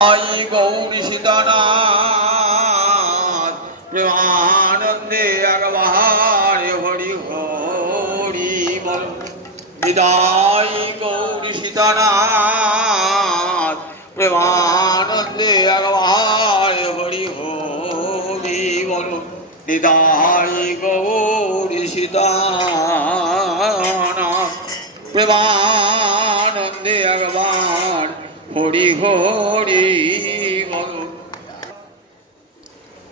आई गौरी सीतानाथ प्रेमानंदे अगवार हरि हरि बोल विदाई गौरी सीतानाथ प्रेमानंदे अगवार हरि हरि बोल विदाई गौरी सीतानाथ प्रेमानंदे अगवार हरि हरि बोल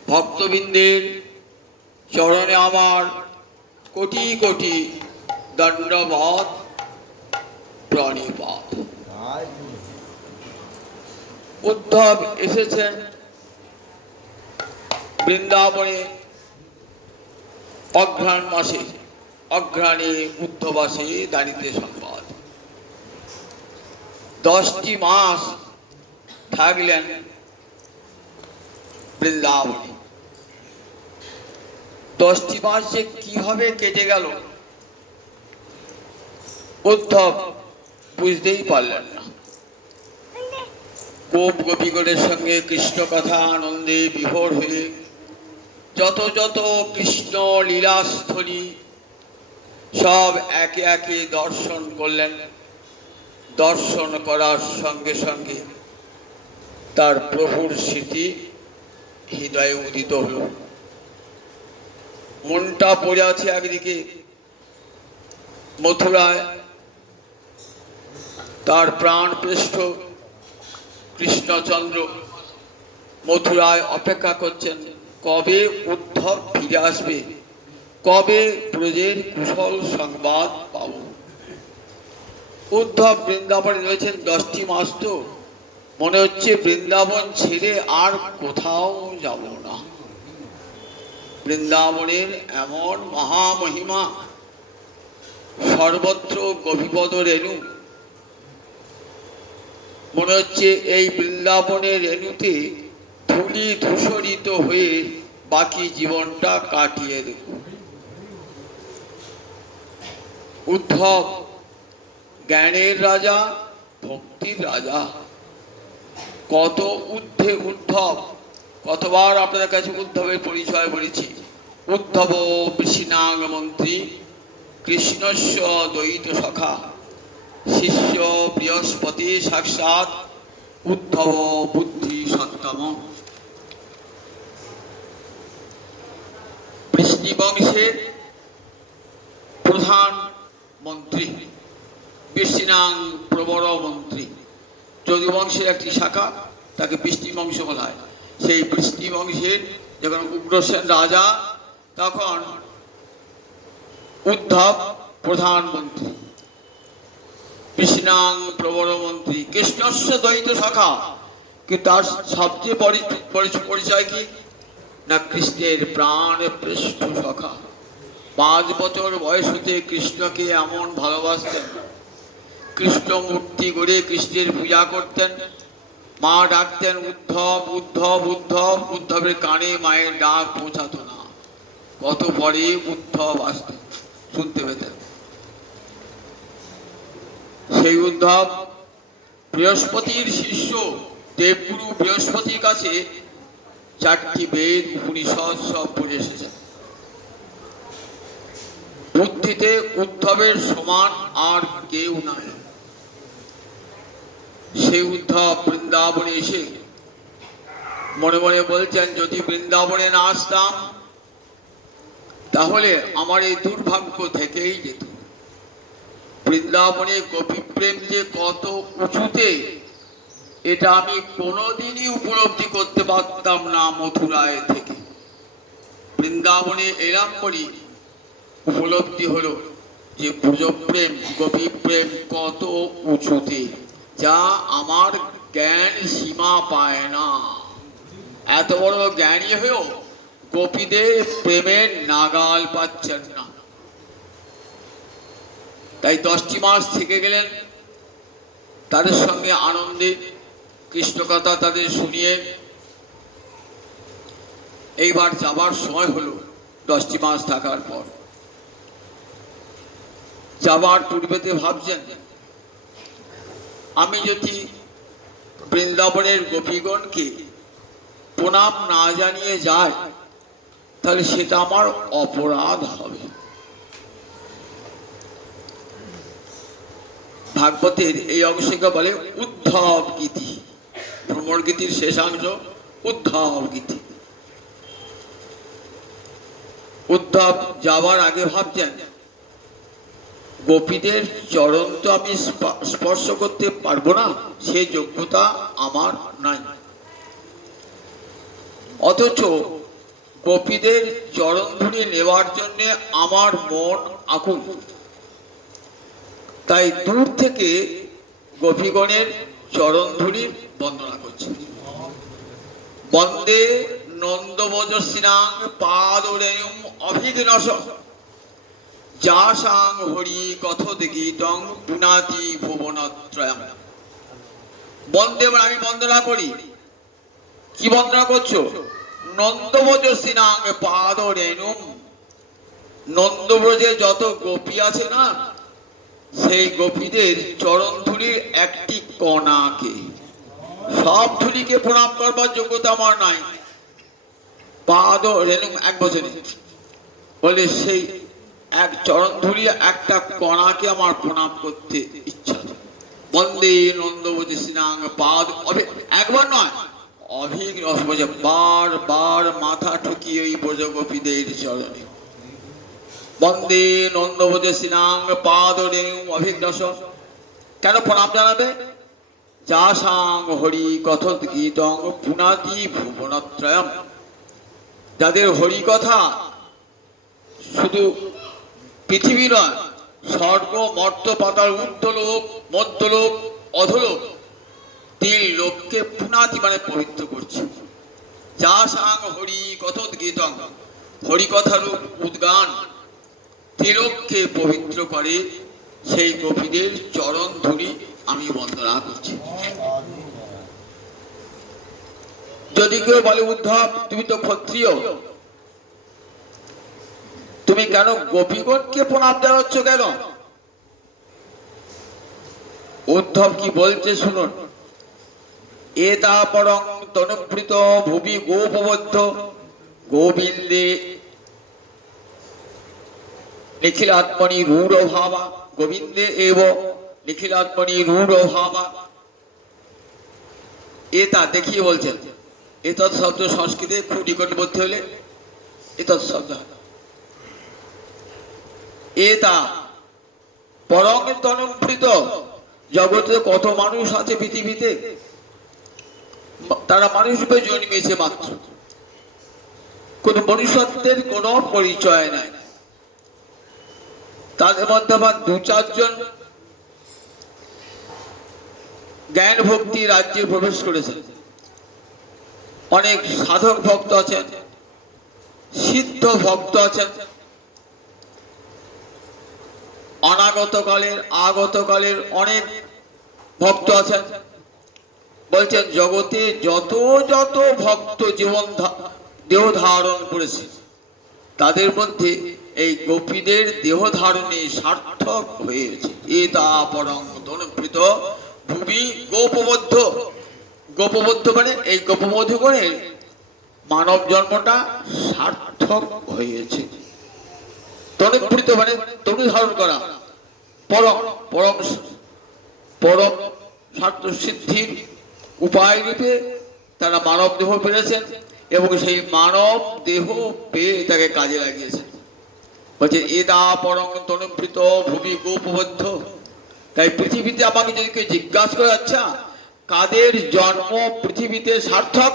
भक्तबिंदेर चरणे आमार कोटि कोटि दंडवत प्रणिपात। उद्धव एसेছেন বৃন্দাবনে অঘ্রাণ মাসে। অঘ্রাণে উদ্ধবাসে দাঁড়িতে সংবাদ। 10টি মাস থাকলেন বৃন্দাবনে। 10টি মাস যে কিভাবে কেটে গেল উদ্ধব বুঝতেই পারলেন না। গোপ গোপীগণের সঙ্গে কৃষ্ণ কথা আনন্দে বিভোর হয়ে যত যত কৃষ্ণ লীলাস্থলী সব একে একে দর্শন করলেন। দর্শন করার সঙ্গে সঙ্গে তার প্রভুর স্মৃতি হৃদয়ে উদিত হল। মনটা পড়ে আছে একদিকে মথুরায়, তার প্রাণ পৃষ্ঠ কৃষ্ণচন্দ্র মথুরায় অপেক্ষা করছেন কবে উদ্ধব ফিরে আসবে, কবে ব্রজের কুশল সংবাদ পাব। উদ্ধব বৃন্দাবনে রয়েছেন 10টি মাস। তো মনে হচ্ছে বৃন্দাবন ছেড়ে আর কোথাও যাব না। বৃন্দাবনের এমন মহামহিমা, সর্বত্র গোপীপদ রেণু। মনে হচ্ছে এই বৃন্দাবনের রেণুতে ধূলি ধূসরিত হয়ে বাকি জীবনটা কাটিয়ে দেব। উদ্ধব জ্ঞানের রাজা, ভক্তির রাজা। কত ঊর্ধ্বে উদ্ধব। কতবার আপনাদের কাছে উদ্ধবের পরিচয় বলেছি। উদ্ধব বৃষিনাগ মন্ত্রী, কৃষ্ণস্য দ্বৈত সখা, শিষ্য বৃহস্পতি সাক্ষাৎ উদ্ধব বুদ্ধি সত্তম। বৃষ্ণি বংশের প্রধান মন্ত্রী, বৃষ্ণিনাং প্রবর মন্ত্রী। যদু বংশের একটি শাখা, তাকে বৃষ্ণি বংশ বলা হয়। সেই বৃষ্ণি বংশের যখন উগ্রসেন রাজা, তখন উদ্ধব প্রধানমন্ত্রী, বৃষ্ণিনাং প্রবর মন্ত্রী, কৃষ্ণস্য দ্বৈত শাখা। কিন্তু তার সবচেয়ে পরিচয় কি না, কৃষ্ণের প্রাণ পৃষ্ঠ সখা। 5 বছর বয়স হতে কৃষ্ণকে এমন ভালোবাসতেন, কৃষ্ণ মূর্তি গড়ে কৃষ্ণের পূজা করতেন। মা ডাকতেন উদ্ধব উদ্ধব উদ্ধব, উদ্ধবের কানে মায়ের ডাক পৌঁছাতো না। কত পরে উদ্ধব আসতেন, শুনতে পেতেন। সেই উদ্ধব বৃহস্পতির শিষ্য, দেবগুরু বৃহস্পতির কাছে 4টি বেদ উপনিষদ সব পড়ে এসেছেন। বুদ্ধিতে উদ্ধবের সমান আর কেউ নাই। সেই উদ্ধব বৃন্দাবনে এসে মনে মনে বলছেন, যদি বৃন্দাবনে না আসতাম তাহলে আমার এই দুর্ভাগ্য থেকেই যেত। বৃন্দাবনে গোপী প্রেম যে কত উঁচুতে, এটা আমি কোনোদিনই উপলব্ধি করতে পারতাম না মথুরায় থেকে। বৃন্দাবনে এলাম করি উপলব্ধি হলো যে ব্রজপ্রেম, গোপী প্রেম কত উঁচুতে, যা আমার জ্ঞান সীমা পায় না। এত বড় জ্ঞানী হয়েও গোপীদের প্রেমের নাগাল পাচ্ছেন না। তাই 10টি মাস থেকে গেলেন তাদের সঙ্গে আনন্দে, কৃষ্ণ কথা তাদের শুনিয়ে। এইবার যাবার সময় হলো। 10টি মাস থাকার পর যাবার পূর্বেতে ভাবছেন, আমি যদি বৃন্দাবনের গোপীগণকে প্রণাম না জানিয়ে যায়, তাহলে সেটা আমার অপরাধ হবে। ভাগবতের এই অংশকে বলে উদ্ধব গীতি। ভ্রমর গীতির শেষাংশ উদ্ধব গীতি। উদ্ধব যাওয়ার আগে ভাবছেন, গোপীদের চরণ তো আমি স্পর্শ করতে পারবো না, সে যোগ্যতা আমার নাই। অথচ গোপীদের চরণ ধুলি নেওয়ার জন্য আমার মন আকুল। তাই দূর থেকে গোপীগণের চরণ ধুলি বন্দনা করছে। বন্দে নন্দবজস্বিনাং পাদরেণুম অভিঘ্নস যাসাং হরি কথোদ্গীতং পুনাতি ভুবনত্রয়ম। বন্দে মানে আমি বন্দনা করি। কি বন্দনা করছো? নন্দবজস্বিনাং পাদরেণুম। নন্দব্রজে যত গোপী আছে না, সেই গোপীদের চরণ ধুলির একটি কণাকে, সব ধুলিকে প্রণাম করবার যোগ্যতা আমার নাই। পাদ রেণুম এক বছরে বলে সেই এক চরণ ধুলি একটা কণাকে আমার প্রণাম করতে ইচ্ছা। বন্দে নন্দবজস্বিনাং পাদ, একবার নয় অভিঘ্ন, বার বার মাথা ঠুকিয়ে ওই ব্রজ গোপীদের চরণে। বন্দে নন্দবজস্বিনাং পাদরেণুম অভিঘ্নস। কেন প্রণাম জানাবে? যাসাং হরি কথোদ্গীতং পুনাতি ভুবনত্রয়ম। যাদের হরি কথা শুধু পৃথিবী নয়, স্বর্গ মর্ত পাতাল ঊর্ধ্বলোক মধ্যলোক অধলোক তিন লোককে পুনাতি মানে পবিত্র করছে। যাসাং হরি কথোদ্গীতং, হরিকথার উদ্গান তিলককে পবিত্র করে, সেই গোপীদের চরণ ধুলি আমি বন্দনা করছি। যদি কেউ বলে উদ্ধব তুমি তো ক্ষত্রিয়, তুমি কেন গোপীগণকে প্রণাম জানাচ্ছ কেন? উদ্ধব কি বলছে শুনুন। এতা পরং তনুপ্রীত ভুবি গোপবদ্ধ গোবিন্দে নিখিলাত্মনি রূঢ় ভাবা। গোবিন্দে এব নিখিলাত্মনি রূঢ় ভাবা। এতা দেখিয়ে বলছেন। এতৎ শব্দ সংস্কৃতে খুব নিকটবর্তী হলে এতৎ শব্দ। এতা পরং তনুপ্রীত, জগতে কত মানুষ আছে পৃথিবীতে, তারা মানুষ রূপে জন্মেছে মাত্র, কোন মনুষ্যত্বের কোন পরিচয় নাই। তাদের মধ্যে আবার দু চারজন জ্ঞান ভক্তি রাজ্যে প্রবেশ করেছেন। অনেক সাধক ভক্ত আছেন, সিদ্ধ ভক্ত আছেন, অনাগত কালের আগত কালের অনেক ভক্ত আছেন। বলছেন জগতে যত যত ভক্ত জীবন দেহ ধারণ করেছে, তাদের মধ্যে এই গোপীদের দেহ ধারণে সার্থক হয়েছে। এতা পরং তনুপ্রীত ভুবি গোপবদ্ধ। গোপবদ্ধ মানে এই গোপবধূগণের মানব জন্মটা সার্থক হয়েছে। তনুপ্রীত মানে তনু ধারণ করা, পরম পরম পরম স্বার্থ সিদ্ধির উপায় রূপে তারা মানব দেহ পেয়েছেন এবং সেই মানব দেহ পেয়ে তাকে কাজে লাগিয়েছেন। বলছে এদা পরং তনুপ্রীত ভূমি গোপবদ্ধ। তাই পৃথিবীতে আমাকে যদি কেউ জিজ্ঞাসা করে আচ্ছা কাদের জন্ম পৃথিবীতে সার্থক,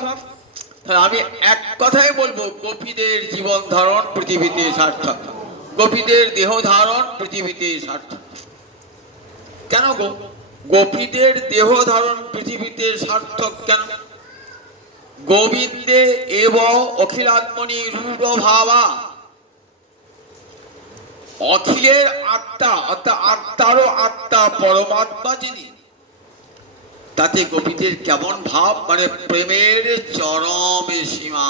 তাহলে আমি এক কথাই বলবো গোপীদের জীবন ধারণ পৃথিবীতে সার্থক, গোপীদের দেহ ধারণ পৃথিবীতে সার্থক। কেন গো গোপীদের দেহ ধারণ পৃথিবীতে সার্থক কেন? গোবিন্দে এব অখিলাত্মনি রূঢ় ভাবা। অখিলের আত্মা অর্থাৎ আত্মারও আত্মা পরমাত্মা যিনি, তাতে গোপীদের কেমন ভাব, মানে প্রেমের চরম সীমা।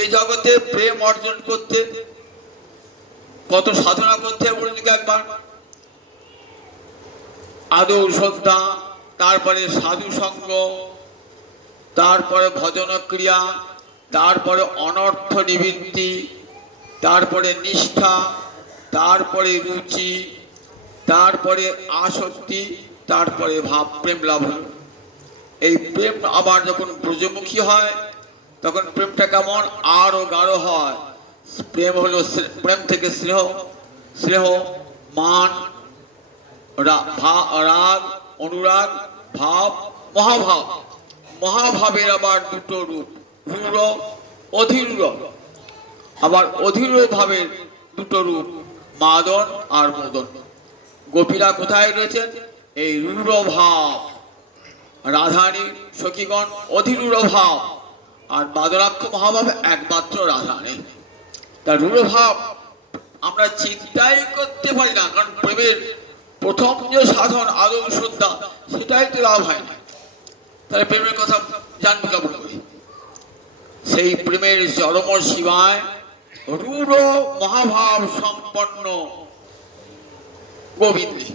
এই জগতে প্রেম অর্জন করতে কত সাধনা করতে বলুন একবার। আদৌ শ্রদ্ধা, তারপরে সাধু সঙ্গ, তারপরে ভজন ক্রিয়া, তারপরে অনর্থ নিবৃত্তি, তারপরে নিষ্ঠা, তারপরে রুচি, তারপরে আসক্তি, তারপরে ভাব প্রেম লাভ হল। এই প্রেম আবার যখন ব্রজমুখী হয় তখন প্রেমটা কেমন আরো গাঢ় হয়। প্রেম হলো প্রেম থেকে স্নেহ, স্নেহ মান, রাগ, অনুরাগ, ভাব, মহাভাব। মহাভাবের আবার দুটো রূপ, রূঢ়, অধীর। আবার অধীর ভাবের দুটো রূপ, মাদন আর মদন। গোপীরা কোথায় রয়েছে? এই রূঢ় ভাব। রাধারী সখীগণ অধীর ভাব, আর মাদনাক্ষ মহাভাব একমাত্র রাধারী। তা রূঢ় ভাব আমরা চিন্তাই করতে পারি না, কারণ প্রেমের প্রথম যে সাধন আদৌ শ্রদ্ধা, সেটাই তো লাভ হয় না। তাহলে প্রেমের কথা জানবো কেমন করে? সেই প্রেমের চরম সীমায় রূঢ় মহাভাব সম্পন্ন গোবিন্দে।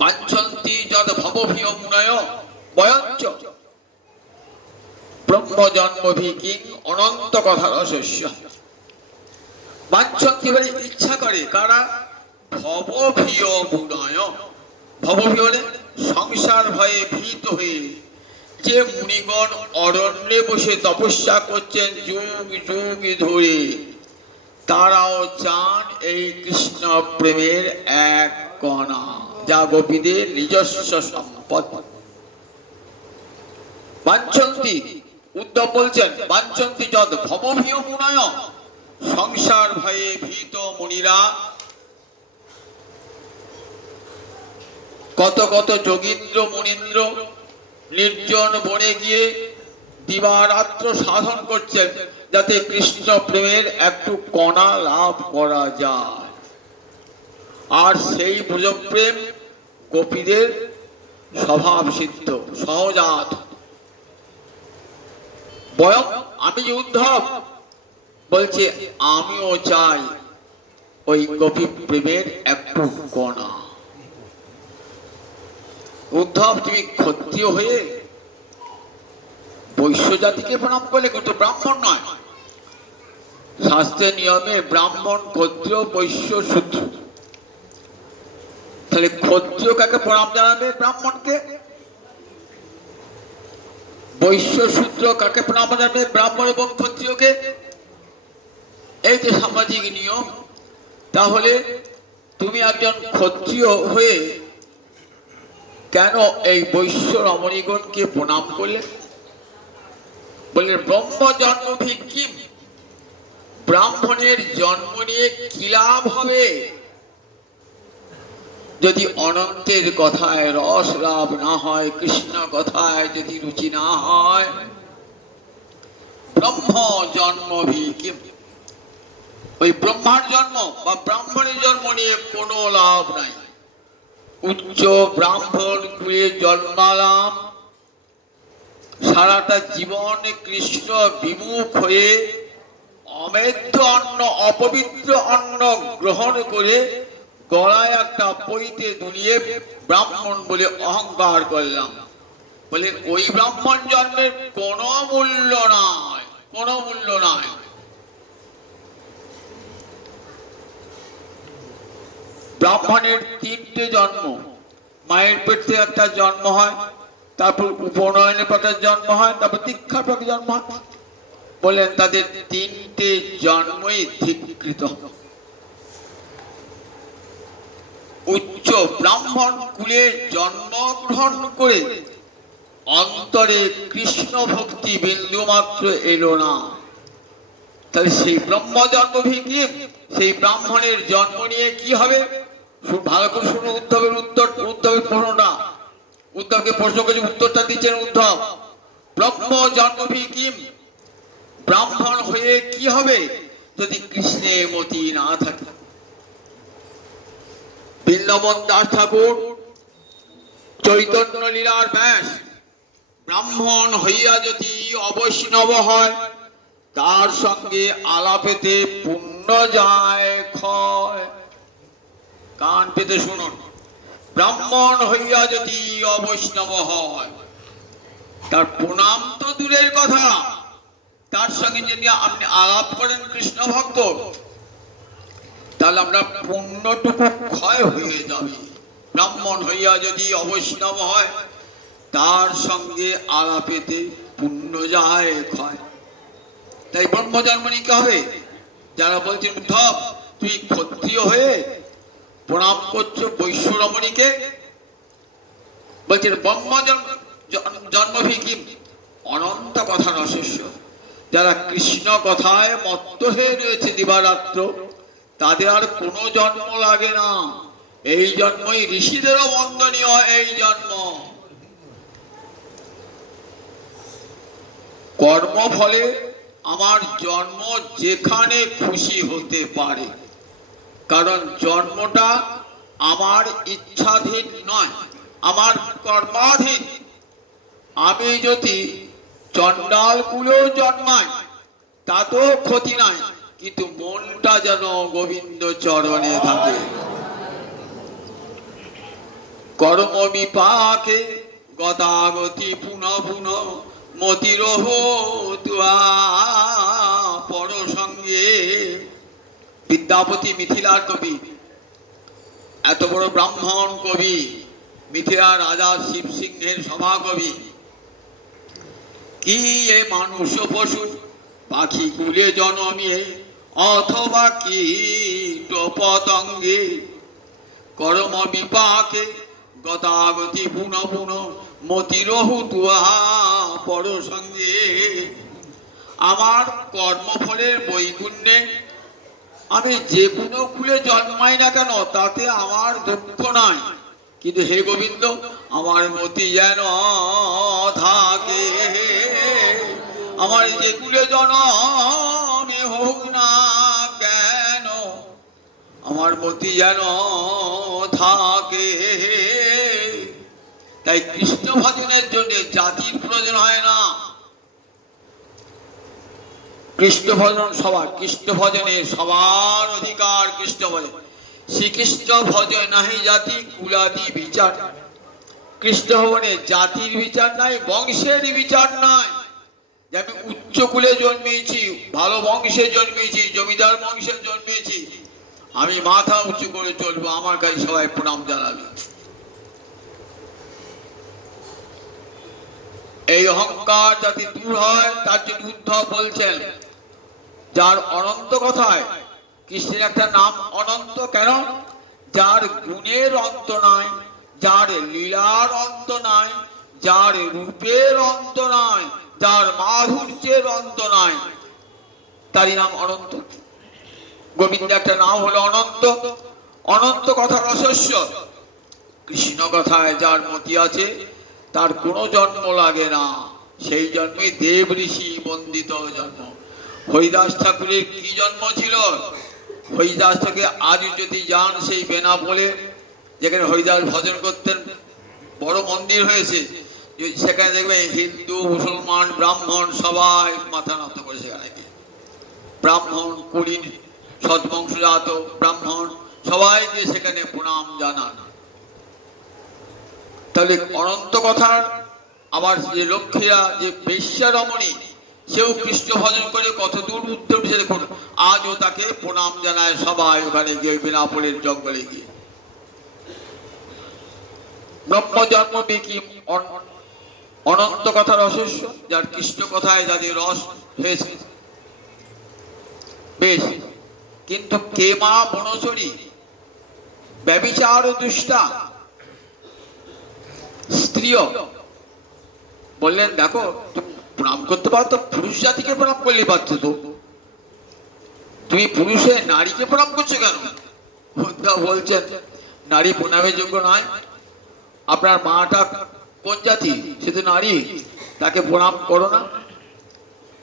বাঞ্ছন্তি যদ ভবভীয় মুনয় বয়ঞ্চ ব্রহ্ম জন্মভি কিং অনন্ত কথা রসস্য। বাঞ্ছন্তি বলে ইচ্ছা করে কারা? ভবভীয় মুনয়। ভবভীয় বলে সংসার ভয়ে ভীত হয়ে যে মুনিগণ অরণ্যে বসে তপস্যা করছেন যুগ যুগ ধরে, তারাও চান এই কৃষ্ণ প্রেমের এক কণা, যা গোপীদের নিজস্ব সম্পদ। বাঞ্ছন্তি, উদ্ধব বলছেন, বাঞ্ছন্তি যদ ভবভীয় মুনয়, সংসার ভয়ে ভীত মুনিরা। কত কত যোগীন্দ্র মুনীন্দ্র নির্জন বনে গিয়ে দিবারাত্র সাধন করছেন যাতে কৃষ্ণ প্রেমের একটু কণা লাভ করা যায়। আর সেই ব্রজপ্রেম গোপীদের স্বভাব সিদ্ধ, সহজাত। বয়ম, আমি যে উদ্ধব বলছে, আমিও চাই ওই গোপী প্রেমের একটু কণা। উদ্ধব, তুমি ক্ষত্রিয় হয়ে বৈশ্য জাতিকে প্রণাম করলে, কিন্তু ব্রাহ্মণ নয়। শাস্ত্রের নিয়মে ব্রাহ্মণ, ক্ষত্রিয়, বৈশ্য, শূদ্র। তাহলে ক্ষত্রিয় কাকে প্রণাম জানাবে? ব্রাহ্মণকে। বৈশ্য শূদ্র কাকে প্রণাম জানাবে? ব্রাহ্মণ এবং ক্ষত্রিয়কে। এই যে সামাজিক নিয়ম। তাহলে তুমি একজন ক্ষত্রিয় হয়ে কেন এই বৈশ্য রমণীগণকে প্রণাম করলে? বললেন, ব্রহ্ম জন্মভি কিম, ব্রাহ্মণের জন্ম নিয়ে কি লাভ হবে যদি অনন্তের কথায় রস লাভ না হয়, কৃষ্ণ কথায় যদি রুচি না হয়। ব্রহ্ম জন্মভি কিম, ওই ব্রহ্মার জন্ম বা ব্রাহ্মণের জন্ম নিয়ে কোনো লাভ নাই। উচ্চ ব্রাহ্মণ কুলে জন্মালাম, সারাটা জীবন কৃষ্ণ বিমুখ হয়ে অমেধ্য অন্ন, অপবিত্র অন্ন গ্রহণ করে গলায় একটা পইতে দুলিয়ে ব্রাহ্মণ বলে অহংকার করলাম। বলে ওই ব্রাহ্মণ জন্মের কোনো মূল্য নাই, কোনো মূল্য নাই। ব্রাহ্মণের তিনটে জন্ম, মায়ের পেট থেকে একটা জন্ম হয়, তারপর উপনয়নের পথে জন্ম হয়, তারপর দীক্ষার পথে জন্ম হয়। বললেন তাদের তিনটে জন্মই ধিক্কৃত। উচ্চ ব্রাহ্মণ কুলে জন্মগ্রহণ করে অন্তরে কৃষ্ণ ভক্তি বিন্দু মাত্র এলো না। তাহলে সেই ব্রহ্ম জন্মভি কিম, সেই ব্রাহ্মণের জন্ম নিয়ে কি হবে? ভালো করে শুনো উদ্ধবের উত্তর, উদ্ধবের প্রশ্নটা। উদ্ধবকে প্রশ্ন করেছে, উত্তরটা দিচ্ছেন উদ্ধব। ব্রহ্ম জন্মভি কিম, ব্রাহ্মণ হয়ে কি হবে যদি কৃষ্ণের মতি না থাকে? বৃন্দাবন দাস ঠাকুর, চৈতন্য লীলার ব্যাস, ব্রাহ্মণ হইয়া যদি অবৈষ্ণব হয়, তার সঙ্গে আলাপেতে পুণ্য যায় ক্ষয়। কান পেতে শুনুন, ব্রাহ্মণ হইয়া যদি অবৈষ্ণব হয়, তার প্রণাম তো দূরের কথা, তার সঙ্গে যদি আপনি আলাপ করেন কৃষ্ণ ভক্ত, তাহলে আমরা পুণ্যটুকু ক্ষয় হয়ে যাবে। ব্রাহ্মণ হইয়া যদি অবৈষ্ণব হয়, তার সঙ্গে আলাপেতে পুণ্য যায় ক্ষয়। তাই ব্রহ্মজন্ম নিতে হবে। যারা বলছেন উদ্ধব তুই ক্ষত্রিয় হয়ে প্রণাম করছো বৈশ্য রমণীকে, বলছেন ব্রহ্মজন্ম জন্মভি কি অনন্ত কথা রহস্য। যারা কৃষ্ণ কথায় মত্ত হয়ে রয়েছে দিবারাত্র, তাদের আর কোনো জন্ম লাগে না। এই জন্মই ঋষিদেরও বন্দনীয়। এই জন্ম কর্মফলে আমার জন্ম যেখানে খুশি হতে পারে, কারণ জন্মটা আমার ইচ্ছাধীন নয়, আমার কর্মাধীন। আমি যদি চণ্ডাল কুলেও জন্মাই তাতেও ক্ষতি নাই, কিন্তু মনটা যেন গোবিন্দ চরণে থাকে। কর্ম বিপাকে গতাগতি পুনঃ পুনঃ মতিরহ তুয়া পর সঙ্গে। বিদ্যাপতি মিথিলার কবি, এত বড় ব্রাহ্মণ কবি, মিথিলা রাজা শিব সিংহের সভাকবি। কি এ মানুষ পশু পাখি কুলে জন্মে অথবা কীট পতঙ্গে, কর্ম বিপাকে গতাগতি পুনঃ পুনঃ মতিরহু তুয়া পর সঙ্গে। আমার কর্মফলের বৈগুণ্যে আমি যে কোনো কুলে জন্মাই না কেন, তাতে আমার দুঃখ নাই, কিন্তু হে গোবিন্দ আমার মতি যেন থাকে। আমার যে কুলে জন্মে হোক না কেন, আমার মতি যেন থাকে। তাই কৃষ্ণ ভজনের জন্য জাতির প্রয়োজন হয় না। কৃষ্ণ ভজন সবার, কৃষ্ণ ভজনে সবার অধিকার। কৃষ্ণ ভজন শ্রীকৃষ্ণ ভজন নাহি জাতি কুলাদি বিচার। কৃষ্ণ ভবনে জাতির বিচার নাই, বংশের বিচার নাই। যে আমি উচ্চ কুলে জন্মেছি, ভালো বংশে জন্মেছি, জমিদার বংশে জন্মেছি, আমি মাথা উঁচু করে চলবো, আমার কাছে সবাই প্রণাম জানাবে। এই অহংকার যাতে দূর হয়, তার জন্য উদ্ধব বলছেন যার অনন্ত কথায়, কৃষ্ণের একটা নাম অনন্ত কেন? যার গুণের অন্ত নাই, যার লীলার অন্ত নাই, যার রূপের অন্ত নাই, যার মাধুর্যের অন্ত নাই, তারই নাম অনন্ত। গোবিন্দ একটা নাম হলো অনন্ত। অনন্ত কথা রহস্য। কৃষ্ণ কথায় যার মতি আছে, তার কোনো জন্ম লাগে না। সেই জন্মে দেব ঋষি বন্দিত জন্ম। হরিদাস ঠাকুরের কি জন্ম ছিল? হরিদাস ঠাকুর আজ যদি যান সেই বেনাপোলে, যেখানে হরিদাস ভজন করতেন, বড় মন্দির হয়েছে, সেখানে দেখবে হিন্দু মুসলমান ব্রাহ্মণ সবাই মাথা নত করে সেখানে গিয়ে, ব্রাহ্মণ কুলীন সৎবংশজাত ব্রাহ্মণ সবাই গিয়ে সেখানে প্রণাম জানান। তাহলে অনন্ত কথার আবার যে লক্ষ্মীরা, যে বেশ্যা রমণী, সেও কৃষ্ণ ভজন করে কত দূর উঠতে উঠেছে দেখুন। আজও তাকে প্রণাম জানায় সবাই ওখানে গিয়ে, বেনাপোলের জঙ্গলে গিয়ে। ব্রহ্ম জন্ম কি অনন্ত কথার রহস্য, যার কৃষ্ণ কথায় যাদের রস হয়েছে বেশ। কিন্তু কে মা বনচরী ব্যভিচার দুষ্টা স্ত্রীও বললেন দেখো তুমি প্রণাম করতে পারো তো পুরুষ জাতিকে প্রণাম করলে পারছো তো, তুমি পুরুষে নারীকে প্রণাম করছো কেন? বলছেন নারী প্রণামের যোগ্য নয়। আপনার মাটা কোন জাতি? সে তো নারী, তাকে প্রণাম করো না।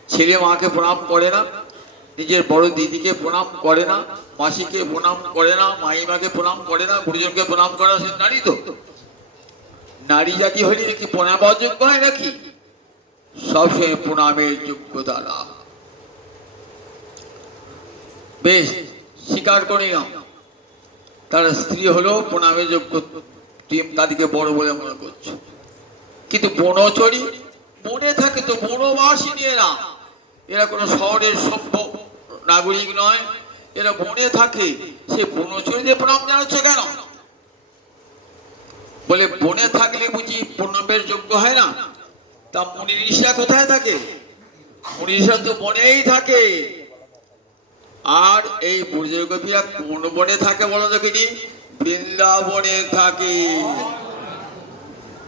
ছেলে মাকে প্রণাম করে না, নিজের বড় দিদিকে প্রণাম করে না, মাসিকে প্রণাম করে না, মাইমাকে প্রণাম করে না, গুরুজনকে প্রণাম করা, সে নারী তো। নারী জাতি হলে কি প্রণাম অযোগ্য হয় নাকি? সবসময় প্রণামের যোগ্যতা না। বেশ, স্বীকার করি না, তার স্ত্রী হলো প্রণামের যোগ্য। তুমি তাদেরকে বড় বলে মনে করছো। কিন্তু বনচরী বনে থাকে তো, বনবাসিনী এরা, এরা কোনো শহরের সভ্য নাগরিক নয়, এরা বনে থাকে। সে বনচরীদের প্রণাম জানাচ্ছ কেন? বলে বনে থাকলে বুঝি প্রণামের যোগ্য হয় না? তা মুনি ঋষিরা কোথায় থাকে? মুনি ঋষিরা তো বনেই থাকে। আর এই ব্রজের গোপীরা কোন বনে থাকে বলো দেখিনি? বৃন্দাবনে থাকে,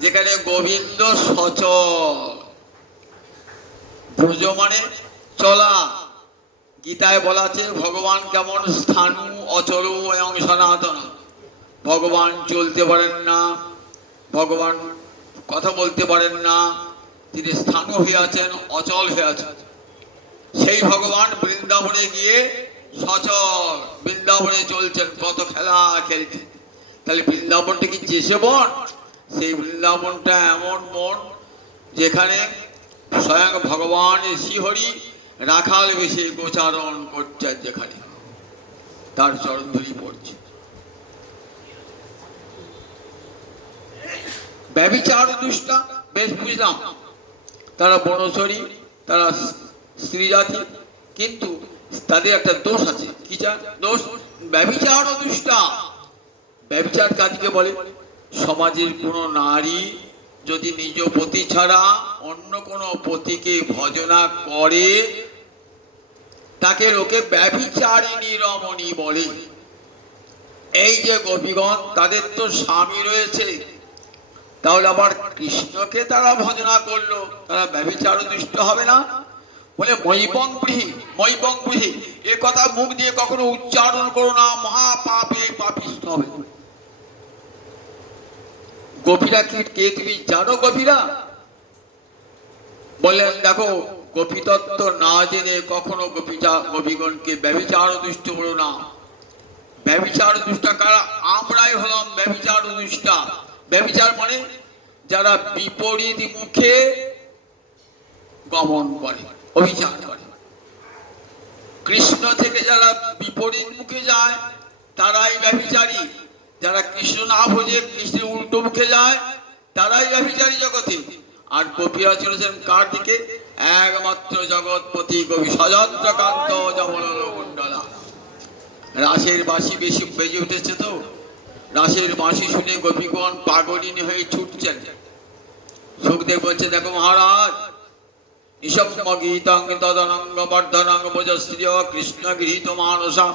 যেখানে গোবিন্দ সচল। ব্রজ মানে চলা। গীতায় বলা আছে ভগবান কেমন স্থাণু অচল এবং সনাতন। ভগবান চলতে পারেন না, ভগবান কথা বলতে পারেন না, তিনি স্থাণু হয়ে আছেন, অচল হয়ে আছেন। সেই ভগবান বৃন্দাবনে গিয়ে সচল, বৃন্দাবনে চলছেন, কত খেলা খেলছেন। তাহলে বৃন্দাবনটা কি যেসে বন? সেই বৃন্দাবনটা এমন মন যেখানে স্বয়ং ভগবান শ্রীহরি রাখাল বেশে গোচারণ করছেন, যেখানে তার চরণ ধরি পড়ছে। ব্যভিচার দুষ্টা বেশ বুঝলাম, তারা বনচরী, তারা স্ত্রী জাতি, কিন্তু তাদের একটা দোষ আছে। কি দোষ? ব্যভিচার দুষ্টা। ব্যভিচার কাজকে বলে সমাজের কোনো নারী যদি নিজ পতি ছাড়া অন্য কোনো পতিকে ভজনা করে, তাকে লোকে ব্যভিচারিণী রমণী বলে। এই যে গোপীগণ, তাদের তো স্বামী রয়েছে, তাহলে আবার কৃষ্ণকে তারা ভজনা করলো, তারা ব্যভিচার দুষ্ট হবে না? বলে মৈবং গৃহী, মৈবং গৃহী, এ কথা মুখ দিয়ে কখনো উচ্চারণ করো না, মহাপাপে পাপিষ্ঠ হবে। গোপীরা কি কে তুমি জানো? গোপীরা বললেন দেখো, গোপীতত্ত্ব না জেনে কখনো গোপীগণকে ব্যভিচার দুষ্ট বলো না। ব্যভিচার দুষ্টা কারা? আমরাই হলাম ব্যভিচার দুষ্টা। ব্যভিচার মানে যারা বিপরীত মুখে গমন করে, অভিচার করে। কৃষ্ণ থেকে যারা বিপরীত মুখে যায় তারাই ব্যভিচারী। যারা কৃষ্ণ না ভোজে কৃষ্ণের উল্টো মুখে যায় তারাই ব্যভিচারী জগতে। আর গোপীরা চলেছেন কার দিকে? একমাত্র জগৎপতি কবি সযন্ত্রকান্ত যমলকুণ্ডলা। রাসের বাঁশি বেশি বেজে উঠেছে তো, রাসের বাঁশি শুনে গোপীগণ পাগলিনী হয়ে ছুটছেন। সুখদেব বলছে দেখো মহারাজ, নিঃস্ব গীতাং তদনঙ্গ বর্ধনঙ্গ ভোজশ্রিয় কৃষ্ণ গৃহীত মানসা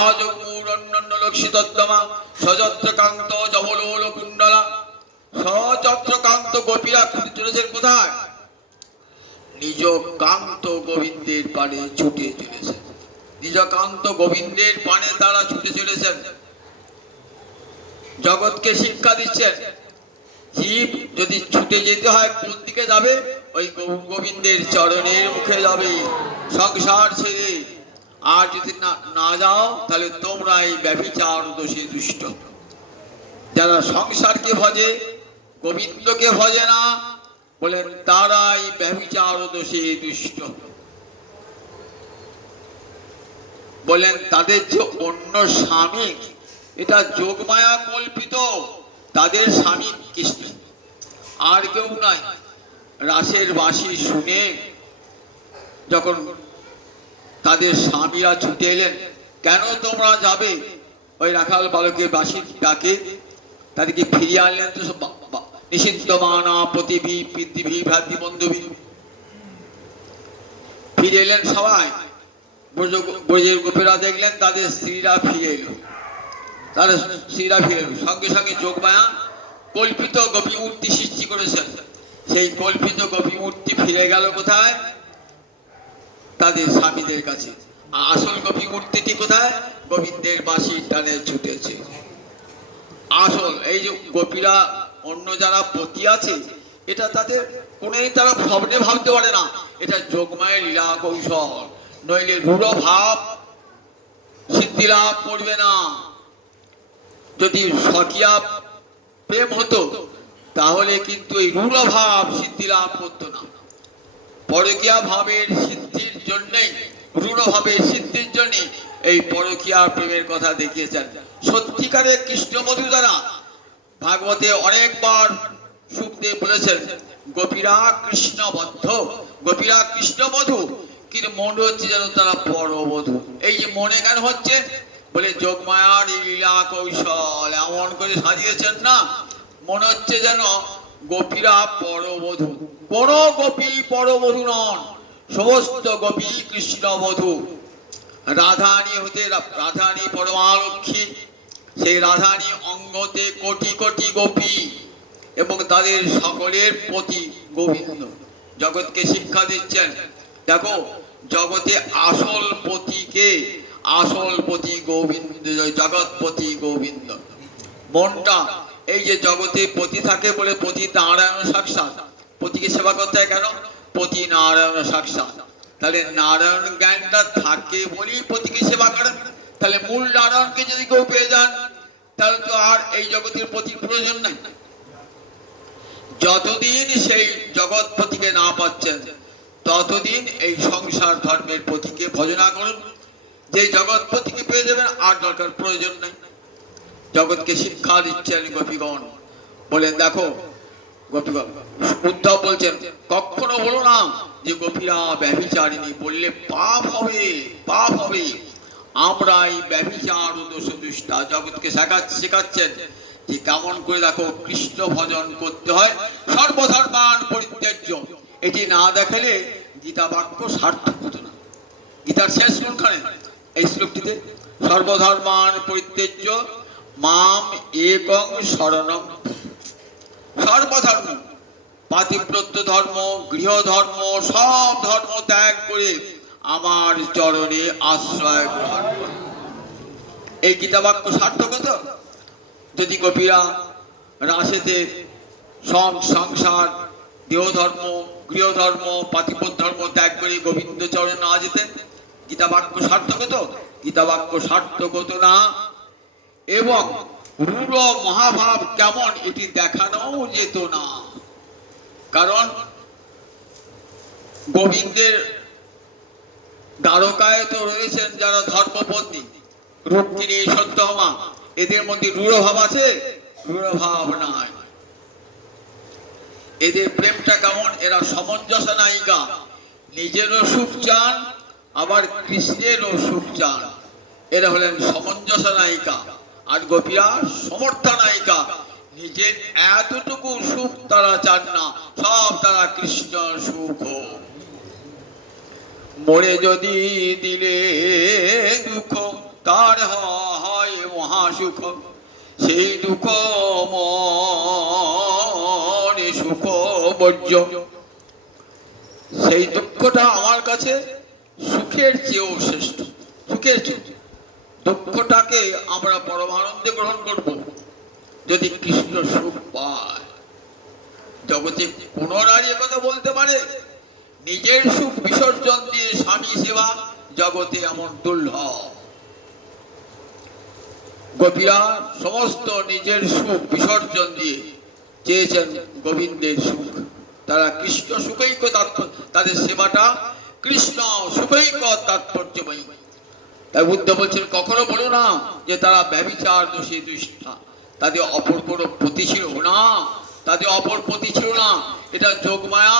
আজ মূরণ্য লক্ষিতদ্দমা সযত্রকান্ত যমলোল কুণ্ডলা। সযত্রকান্ত গোপীরা চলেছেন কোথায়? নিজ কান্ত গোবিন্দের পানে ছুটে চলেছেন। নিজ কান্ত গোবিন্দের পানে তারা ছুটে চলেছেন। জগৎকে শিক্ষা দিচ্ছেন, জীব যদি ছুটে যেতে হয় কোন দিকে যাবে? ওই গোবিন্দের চরণের মুখে যাবে সংসার ছেড়ে। আর যদি না যাও তাহলে তোমরা এই ব্যভিচার দোষে দুষ্ট। যারা সংসারকে ভজে, গোবিন্দকে ভজে না, বলেন তারাই ব্যভিচার দোষে দুষ্ট। বলেন তাদের যে অন্য স্বামী, এটা যোগমায়া কল্পিত। তাদের স্বামী কৃষ্ণ, আর কেউ নাই। রাসের বাঁশি শুনে যখন তাদের স্বামীরা ছুটে এলেন, কেন তোমরা যাবে? ওই রাখাল বালকের বাঁশির ডাকে তাদেরকে ফিরিয়ে আনলেন। তো নিষিদ্ধ মানা প্রতিভি পৃথিবী ভ্রাতৃ বন্ধুবী ফিরে এলেন সবাই। ব্রজের গোপীরা দেখলেন তাদের স্ত্রীরা ফিরে এলো, তাদের স্ত্রীরা ফিরে এলো। সঙ্গে সঙ্গে যোগমায়া কল্পিত গোপী মূর্তি সৃষ্টি করেছেন। সেই কল্পিত গোপী মূর্তি ফিরে গেল কোথায়? তাদের স্বামীদের কাছে। আসল গোপী মূর্তিটি কোথায়? গোবিন্দের বাঁশির টানে ছুটেছে। আসল এই যে গোপীরা অন্য যারা পতি আছে, এটা তাদের কোনোই তারা ভাবনে ভাবতে পারে না। এটা যোগমায়ের লীলা কৌশল, নইলে রূঢ় ভাব সিদ্ধি লাভ করবে না। যদি স্বকীয়া প্রেম হতো তাহলে কিন্তু এই রূঢ় ভাব সিদ্ধি লাভ করতো না। পরকীয়া ভাবের সিদ্ধির জন্যই, রূঢ় ভাবের সিদ্ধির জন্যই এই পরকীয়া প্রেমের কথা দেখিয়েছেন। সত্যিকারের কৃষ্ণ মধু দ্বারা ভাগবতে অনেকবার সুখদেব বলেছেন গোপীরা কৃষ্ণবদ্ধ, গোপীরা কৃষ্ণবধূ, কিন্তু মনে হচ্ছে যেন তারা পরবধূ। এই যে মনে কেন হচ্ছে, বলে যোগমায়ার এই লীলা কৌশল এমন করে সাজিয়েছেন না, মনে হচ্ছে যেন গোপীরা পরবধূ। কোন গোপী পরবধূ নন, সমস্ত গোপী কৃষ্ণবধূ। রাধারানী হতে রাধারানী পরমালক্ষ্মী, সেই রাধারানী অঙ্গতে কোটি কোটি গোপী এবং তাদের সকলের প্রতি গোবিন্দ জগৎকে শিক্ষা দিচ্ছেন। দেখো জগতে আসল পতিকে, আসল পতি গোবিন্দ, জগৎপতি গোবিন্দ। মনটা এই যে জগতে পতি থাকে বলে পতি নারায়ণ সাক্ষাৎ, পতিকে সেবা করতে হয় কেন? পতি নারায়ণ সাক্ষাৎ। তাহলে নারায়ণ জ্ঞানটা থাকে বলেই পতিকে সেবা করেন। তাহলে মূল নারায়ণকে যদি কেউ পেয়ে যান তাহলে তো আর এই জগতের পতির প্রয়োজন নাই। যতদিন সেই জগৎপতিকে না পাচ্ছেন ততদিন এই সংসার ধর্মের পতিকে ভজনা করুন। যে জগৎপতিকে পেয়ে যাবেন আর দরকার প্রয়োজন নাই। জগৎকে শিক্ষা দিচ্ছেন গোপীগণ। বলেন দেখো গোপীগণ, উদ্ধব বলছেন কখনো বলো না যে গোপীরা ব্যভিচারিণী, বললে পাপ হবে, পাপ হবে। আমরা এই ব্যভিচার দোষ দুষ্টা জগৎকে শেখাচ্ছেন যে কেমন করে দেখো কৃষ্ণ ভজন করতে হয়, সর্বধর্মান পরিত্যাজ্য। এটি না দেখালে গীতা বাক্য সার্থক হতো না। গীতার শেষ কোনখানে? এই শ্লোকটিতে, সর্বধর্মান পরিত্যাজ্য মাম একং শরণং। সর্বধর্ম, পাতিব্রত্য ধর্ম, গৃহধর্ম, সব ধর্ম ত্যাগ করে আমার চরণে আশ্রয় গ্রহণ করো। এই গীতা বাক্য সার্থক হতো যদি গোপীরা রাসেতে সংসার, দেহধর্ম, গৃহধর্ম, পাতিব্রত্য ধর্ম ত্যাগ করে গোবিন্দ চরণে না যেতেন। গীতা বাক্য সার্থক হতো? গীতা বাক্য সার্থক হতো না। এবং রূঢ় মহাভাব কেমন এটি দেখানো যেত না। কারণ গোবিন্দের দ্বারকায় তো রয়েছেন যারা ধর্মপত্নী, রুক্মিণী, সত্যভামা, এদের মধ্যে রূঢ় ভাব আছে? রূঢ় ভাব নাই। এদের প্রেমটা কেমন? এরা সামঞ্জস্য নায়িকা, নিজেরও সুখ চান আবার কৃষ্ণেরও সুখ চান। এরা হলেন সামঞ্জস্য নায়িকা। আর গোপীরা সমর্থা নায়িকা, নিজের এতটুকু সুখ তারা চান না, সব তারা কৃষ্ণ সুখ। মরে যদি দিলে দুঃখ তার হয় মহাসুখ, সেই দুঃখ মনে সুখ বর্জ্য। সেই দুঃখটা আমার কাছে সুখের চেয়েও শ্রেষ্ঠ, সুখের চেয়ে। দুঃখটাকে আমরা পরমানন্দে গ্রহণ করব যদি কৃষ্ণ সুখ পায়। জগতে কোন নারী কথা বলতে পারে নিজের সুখ বিসর্জন দিয়ে স্বামী সেবা? জগতে এমন দুর্লভ। গোপীরা সমস্ত নিজের সুখ বিসর্জন দিয়ে চেয়েছেন গোবিন্দের সুখ। তারা কৃষ্ণ সুখৈক তাৎপর্য, তাদের সেবাটা কৃষ্ণ সুখৈক তাৎপর্যময়ী। তাই বুদ্ধ বলছেন কখনো বলো না যে তারা ব্যভিচার দোষী দুষ্টা, তাদের অপর কোনো পতি ছিল না, তাদের অপর পতি ছিল না। এটা যোগমায়া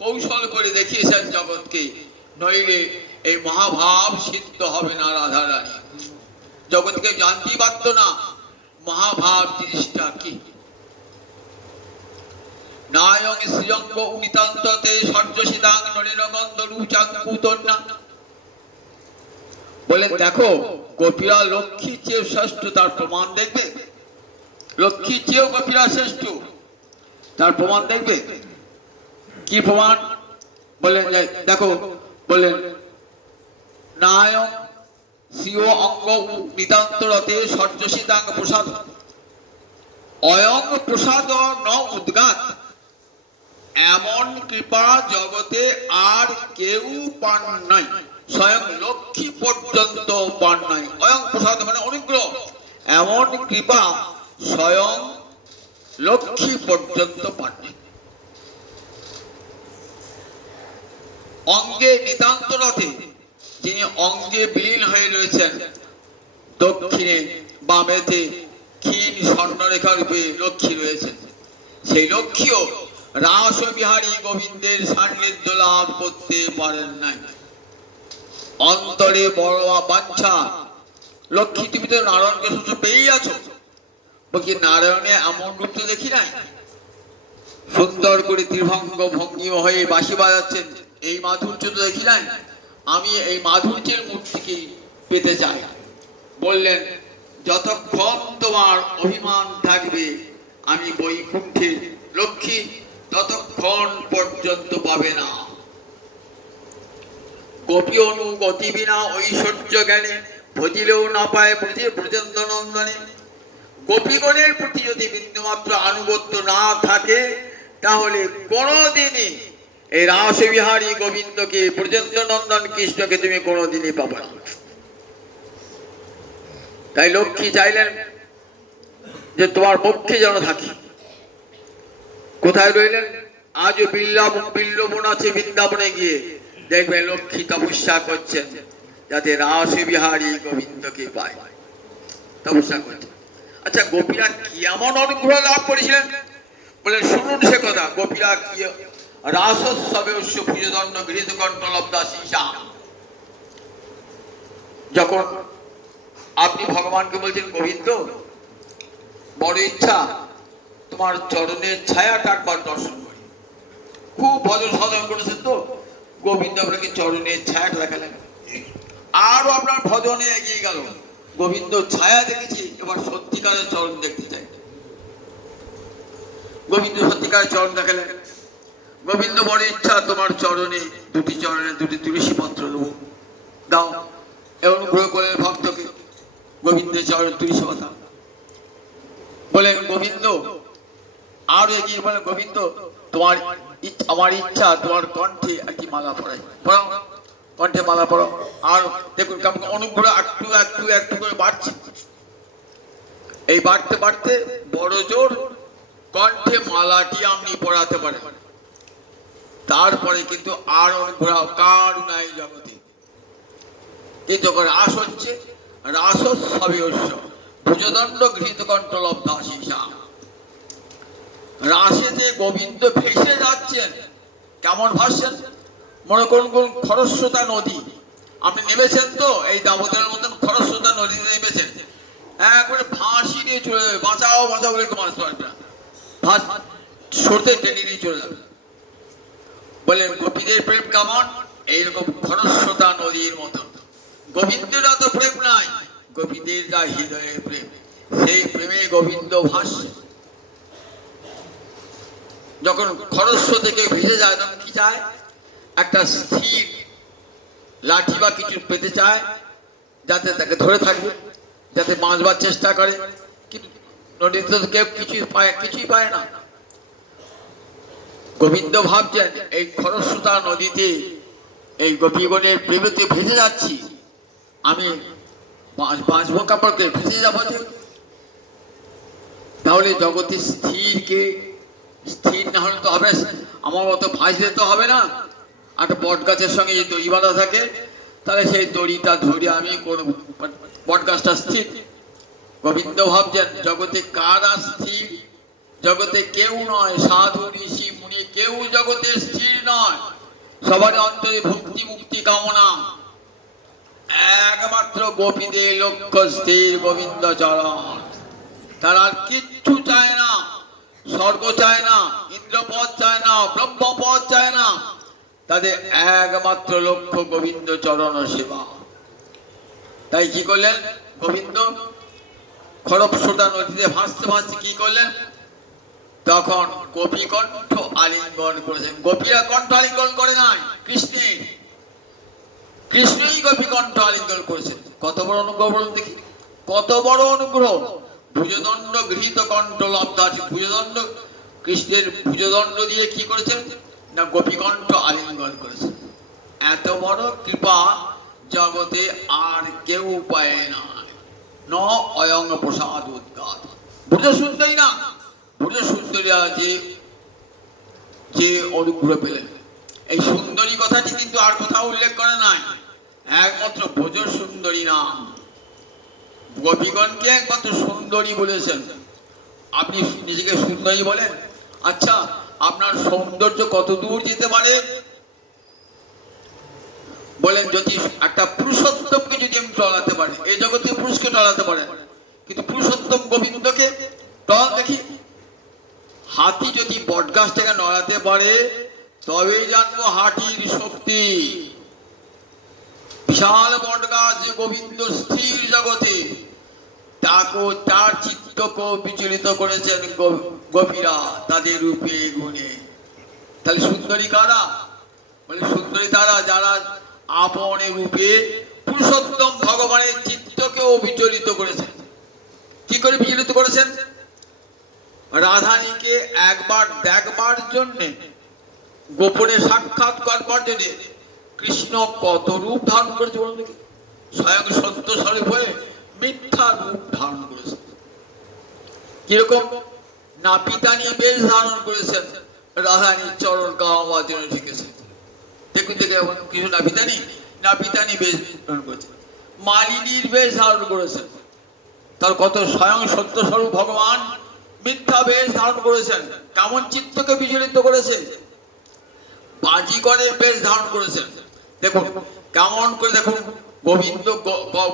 কৌশল করে দেখিয়েছেন জগৎকে, নইলে এই মহাভাব সিদ্ধ হবে না। রাধা রানী জগৎকে জানতেই পারত না মহাভাব জিনিসটা কি। নায়ং শ্রীয়ঙ্গ উনিতান্ততে সর্যসিতাং নলিনগন্ধ রুচাং কুতন্না। বলেন দেখো গোপীরা লক্ষ্মীর চেয়ে শ্রেষ্ঠ, তার প্রমাণ দেখবে। লক্ষ্মীর চেয়েও গোপীরা শ্রেষ্ঠ, তার প্রমাণ দেখবে। কি প্রমাণ? বলেন দেখো, বলেন নায়ং শ্রীয় অঙ্গ নিতান্তরতে সর্যসিতাং প্রসাদ অয়ং প্রসাদ ন উদ্গাত। এমন কৃপা জগতে আর কেউ পান নাই, স্বয়ং লক্ষ্মী পর্যন্ত পান নাই। অয়ং প্রসাদ মানে অনুগ্রহ, এমন কৃপা স্বয়ং লক্ষ্মী পর্যন্ত পান নাই। অঙ্গে নিতান্ত রথে, যিনি অঙ্গে বিলীন হয়ে রয়েছেন, দক্ষিণে বামেতে ক্ষীণ স্বর্ণরেখার রূপে লক্ষ্মী রয়েছেন। সেই লক্ষ্মীও রাসবিহারী গোবিন্দের সান্নিধ্য লাভ করতে পারেন নাই। অন্তরে বড় বাঞ্ছা, লক্ষ্মী তুমি তো নারায়ণকে শুধু পেয়েই আছো। বলছি নারায়ণে এমন রূপ তো দেখি নাই। সুন্দর করে ত্রিভঙ্গ ভঙ্গি হয়ে বাঁশি বাজাচ্ছেন, এই মাধুর্য তো দেখি নাই। আমি এই মাধুর্যের মূর্তিকে পেতে চাই। বললেন যতক্ষণ তোমার অভিমান থাকবে আমি বৈকুণ্ঠের লক্ষ্মী ততক্ষণ পর্যন্ত পাবে না। গোপী অনুগতি বিনা ঐশ্বর্য জ্ঞানে ভজিলেও না পায় ব্রজে ব্রজেন্দ্র নন্দনে। গোপীগণের প্রতি যদি বিন্দুমাত্র আনুগত্য না থাকে তাহলে কোনোদিনই এই রাসবিহারী গোবিন্দকে ব্রজেন্দ্র নন্দন কৃষ্ণকে তুমি কোনোদিনই পাবে না। তাই লক্ষ্মী চাইলেন যে তোমার পক্ষে যেন থাকি। কোথায় রইলেন? আজও বিল্লবন আছে বৃন্দাবনে গিয়ে দেখবেন লক্ষ্মী তপস্যা করছেন যাতে রাসবিহারী গোবিন্দকে পায়, তপস্যা করছেন। আচ্ছা গোপীরা কি এমন অনুগ্রহ লাভ করেছিলেন? বলে শুনুন সে কথা। গোপীরা কি রাসোৎসবে পুজোদণ্ড গৃহীত কণ্ঠলব্ধাশীষা। যখন আপনি ভগবানকে বলছেন গোবিন্দ বড় ইচ্ছা তোমার চরণের ছায়াটা একবার দর্শন করি, খুব ভজন সাধন করেছেন তো গোবিন্দ আপনাকে চরণের ছায়াটা দেখালেন, আরো আপনার ভজনে এগিয়ে গেল। গোবিন্দ ছায়া দেখেছি, এবার সত্যিকারের চরণ দেখতে চাই। গোবিন্দ সত্যিকারের চরণ দেখালেন। গোবিন্দ বড় ইচ্ছা তোমার চরণে দুটি তুলসী পত্র দেবো, দাও। অনুগ্রহ করলেন ভক্তকে, গোবিন্দের চরণে তুলসী পাতা। বলেন গোবিন্দ আরো এগিয়ে বলেন গোবিন্দ তোমার আমার ইচ্ছা তোমার কণ্ঠে একটি মালা পড়াই, পড়াও কণ্ঠে মালা পড়াও। আর দেখুন কেমন অনুগ্রহ একটু একটু একটু করে বাড়ছে। এই বাড়তে বাড়তে বড় জোর কণ্ঠে মালাটি আপনি পড়াতে পারেন। তারপরে কিন্তু আর অনুগ্রহ কার নাই জগতে। কিন্তু রাস হচ্ছে রাসোৎসবে ভুজদণ্ড গৃহীত কণ্ঠলব্ধাশীষা। রাসেতে গোবিন্দ ভেসে যাচ্ছেন। কেমন ভাসছেন? মনে করুন কোন খরস্রোতা নদী আপনি নেমেছেন, তো এই দামোদরের মতন খরস্রোতা নদীতে নেমেছেন, একবারে ফাঁসি নিয়ে চলে যাবে, বাঁচাও বাঁচাও বলে মানুষ পারবে না, সরতে টেনে নিয়ে চলে যাবে। বলেন গোপীদের প্রেম কেমন? এইরকম খরস্রোতা নদীর মতন। গোবিন্দের অত প্রেম নাই, গোপীদের যা হৃদয়ের প্রেম, সেই প্রেমে গোবিন্দ ভাসছে। যখন খরস্ব থেকে ভেসে যায় তখন কি চায়? একটা স্থির লাঠি বা কিছু পেতে চায় যাতে তাকে ধরে থাকবে, যাতে বাঁচবার চেষ্টা করে। কিন্তু নদীতে তো কেউ কিছুই পায় না। গোবিন্দ ভাবছেন এই খরস্রোতা নদীতে এই গোপীগণের প্রেমেতে ভেসে যাচ্ছি, আমি বাঁচবো কাপড়কে ভেসে যাবো যে, তাহলে জগতে স্থির না হলে তো হবে, আমার মতো ভাসলে তো হবে না। একটা বট গাছের সঙ্গে যে দড়ি বাঁধা থাকে, তাহলে সেই দড়িটা ধরে আমি কোন বট গাছটা স্থির। গোবিন্দ ভাবছেন জগতে কারা স্থির? জগতে কেউ নয়, সাধু ঋষি মুনি কেউ জগতে স্থির নয়। সবার অন্তরে ভক্তি মুক্তি কামনা, একমাত্র গোপীদের লক্ষ্য স্থির গোবিন্দ চরণ। তারা আর কিচ্ছু চায় না, স্বর্গ চায় না, ইন্দ্রপদ চায় না, ব্রহ্মপদ চায় না, তাদের একমাত্র লক্ষ্য গোবিন্দ চরণ সেবা। তাই কি করলেন গোবিন্দ? খরস্রোতা নদীতে ভাসতে ভাসতে কি করলেন? তখন গোপী কণ্ঠ আলিঙ্গন করেছেন। গোপীরা কণ্ঠ আলিঙ্গন করে নাই, কৃষ্ণই গোপী কণ্ঠ আলিঙ্গন করেছেন। কত বড় অনুগ্রহ বলুন দেখি, কত বড় অনুগ্রহ! ভুজদণ্ড গৃহীত কণ্ঠ লব্ধা। ভুজদণ্ড, কৃষ্ণের ভুজদণ্ড দিয়ে কি করেছেন না গোপী কণ্ঠ আলিঙ্গন করেছেন। এত বড় কৃপা জগতে আর কেউ পায় না। ন অয়ং প্রসাদ উদ্গাত। ভুজ সুন্দরী না, ভুজ সুন্দরী আছে যে অনুগ্রহ পেলেন। এই সুন্দরী কথাটি কিন্তু আর কোথাও উল্লেখ করে নাই, একমাত্র ভুজ সুন্দরী নাম। গোপীগণকে একমাত্র সুন্দরী বলেছেন। আপনি নিজেকে সুন্দরী বলেন? আচ্ছা, আপনার সৌন্দর্য কত দূর যেতে পারে বলেন? যদি একটা পুরুষোত্তমকে যদি আমি টলাতে পারি, এই জগতে পুরুষকে টলাতে পারেন, কিন্তু পুরুষোত্তম গোবিন্দকে টল দেখি। হাতি যদি বটগাছটাকে নড়াতে পারে তবেই জানবো হাতির শক্তি। বিশাল বটগাছ গোবিন্দ স্থির জগতে, তার চিত্তকে বিচলিত করেছেন গোপীরা তাদের রূপে গুণে। তাহলে সুন্দরী কারা? বলে সুন্দরী তারা যারা আপনে রূপে পুরুষোত্তম ভগবানের চিত্তকেও বিচলিত করেছেন। কি করে বিচলিত করেছেন? রাধানীকে একবার দেখবার জন্যে, গোপনে সাক্ষাৎ করবার জন্য কৃষ্ণ কত রূপ ধারণ করেছে বলুন দেখি। স্বয়ং সত্য স্বরূপ হয়ে মিথ্যা রূপ ধারণ করেছেন। কিরকম? নাপিতানি বেশ ধারণ করেছেন, রাধানীর চরণ গাওয়ার জন্য শিখেছেন। দেখুন দেখে কিছু নাপিতানি বেশ ধারণ করেছেন, মালিনীর বেশ ধারণ করেছেন। তার কত স্বয়ং সত্য স্বরূপ ভগবান মিথ্যা বেশ ধারণ করেছেন। কেমন চিত্তকে বিচলিত করেছে? বাজিগরের বেশ ধারণ করেছেন। দেখুন কেমন করে, দেখুন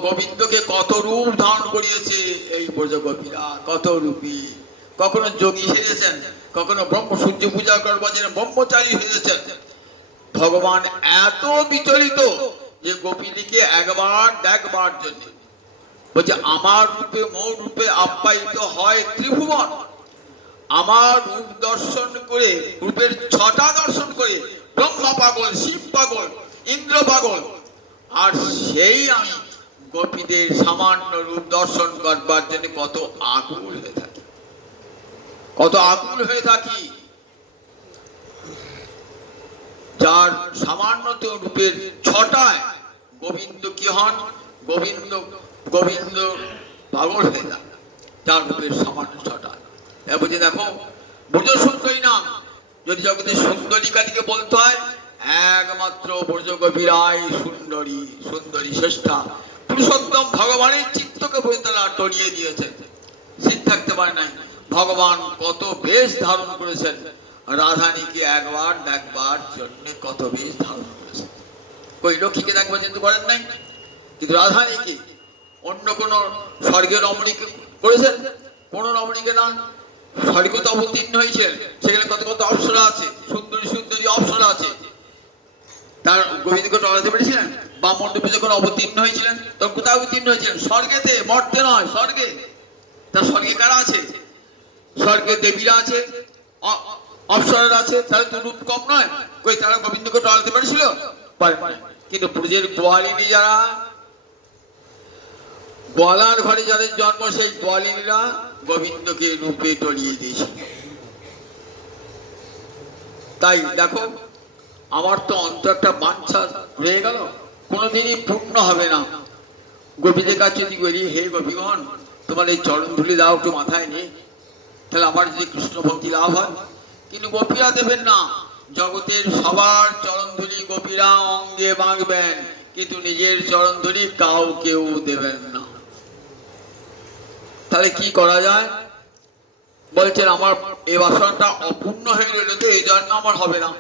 গোবিন্দকে কত রূপ ধারণ করিয়েছে এই ব্রজগোপীরা, কত রূপী। কখনো যোগী সেজেছেন, কখনো ব্রহ্ম সূর্য পূজা করবার জন্য ব্রহ্মচারী সেজেছেন। ভগবান এত বিচলিত যে গোপীদিকে একবার দেখবার জন্য বলছে, আমার রূপে মোর রূপে আপ্যায়িত হয় ত্রিভুবন। আমার রূপ দর্শন করে, রূপের ছটা দর্শন করে ব্রহ্মা পাগল, শিব পাগল, ইন্দ্র পাগল। আর সেই আমি গোপীদের সামান্য রূপ দর্শন করবার জন্য কত আকুল হয়ে থাকি, কত আকুল হয়ে থাকি। যার সামান্যত রূপের ছটায় গোবিন্দ কি হন? গোবিন্দ পাগল হয়ে যান যার রূপের সামান্য ছটায়। বলছি দেখো, ব্রজ সুন্দরী নাম যদি জগতের সুন্দরীকারীকে বলতে হয়, একমাত্র ব্রজগোপীরাই সুন্দরী, সুন্দরী শ্রেষ্ঠা। পুরুষোত্তম ভগবানের চিত্তকে তারা টলিয়ে দিয়েছেন, স্থির থাকতে পারে নাই। ভগবান কত বেশ ধারণ করেছেন, রাধানীকে একবার দেখবার জন্য কত বেশ ধারণ করেছেন। ওই লক্ষ্মীকে দেখবার জন্য করেন নাই, কিন্তু রাধানীকে অন্য কোন স্বর্গের রমণী করেছেন? কোন রমণীকে না, স্বর্গ তো অবতীর্ণ হয়েছেন, সেখানে কত কত অপ্সরা আছে, সুন্দরী সুন্দরী অপ্সরা আছে। তার গোবিন্দকে টলাতে পেরেছিলেন? বামন রূপে যখন অবতীর্ণ হয়েছিলেন তখন কোথায় অবতীর্ণ হয়েছিলেন? স্বর্গেতে, মর্তে নয়, স্বর্গে। তার স্বর্গে কারা আছে? স্বর্গে দেবীরা আছে, অপ্সরারা আছে। তাহলে তো রূপ কম নয়। কই তারা গোবিন্দকে টলাতে পেরেছিল? কিন্তু ব্রজের গোয়ালিনী যারা, গোয়ালার ঘরে যাদের জন্ম, সেই গোয়ালিনীরা গোবিন্দকে রূপে টলিয়ে দিয়েছিল। তাই দেখো, আমার তো অন্তর একটা বাঞ্ছা রয়ে গেল, কোনোদিনই পূর্ণ হবে না। গোপীদের কাছে যদি বলি, হে গোপীগণ তোমার এই চরণ ধুলি দাও একটু মাথায় নেই, তাহলে আমার যদি কৃষ্ণ ভক্তি লাভ হয়। কিন্তু গোপীরা দেবেন না। জগতের সবার চরণ ধুলি গোপীরা অঙ্গে মাখবেন, কিন্তু নিজের চরণ ধুলি কাউকেও দেবেন না। তাহলে কি করা যায়? বলছেন আমার এই বাসনটা অপূর্ণ হয়ে রইল, তো এই জন্য আমার হবে না।